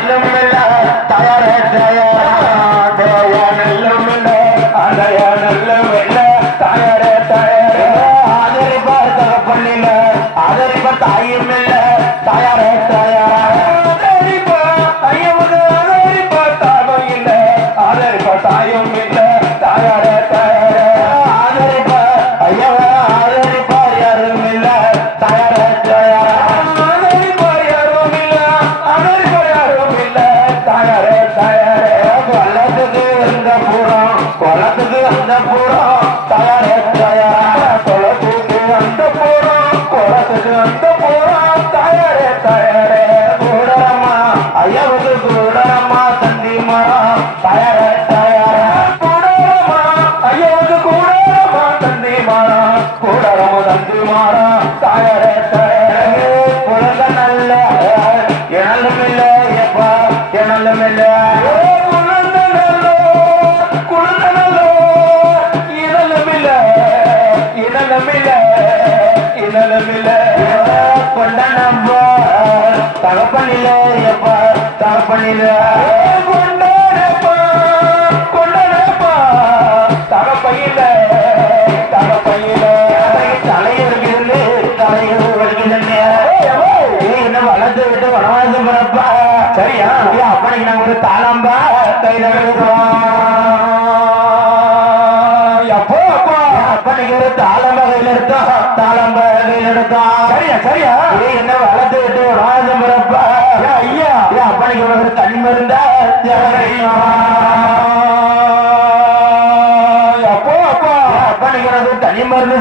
இல்லமெல்லாம் தயார ஜய பூரம் கொலத்துக்கு அந்த பூரம் தாயாரே தாயாரா கொலத்துக்கு அந்த பூரம் கொலத்துக்கு அந்த பூரம் தாயாரே தாயாரே கூடரம்மா ஐயாவுக்கு கூடரம்மா தந்தி மரம் தாயாரே தாயாரா கூடரம்மா ஐயாவுக்கு கூடரம்மா தந்தி மரம் கூடரம்மா தந்தி மரம் தாயாரே தாயாரே குழந்தை நல்ல எனலும் இல்ல எப்பா எனலும் இல்ல இனலும் இல்ல கொண்ட நம்ப தகப்பனில. எப்பா தகப்பனில கொண்டாடப்பா கொண்டாடப்பா தகப்பையில தகப்பையில தலையிருக்கிறது தலையில் வலிக்குதுன்னு என்ன வளர்த்து விட்டு வனவாசம் பிறப்பா. சரியா? அப்பனைக்கு நாங்க ஒரு தாளம்பா கையில எப்போ எடுத்தோம் தாளம்பா கையில எடுத்தோம் சரியா சரியா? ஏய், என்ன வளர்த்து விட்டு வனவாசம் பிறப்பா? ஐயா. அப்பனைக்கு ஒரு தனி மருந்தா? எப்போ அப்பா அப்பனைக்கு ஒரு தனி மருந்து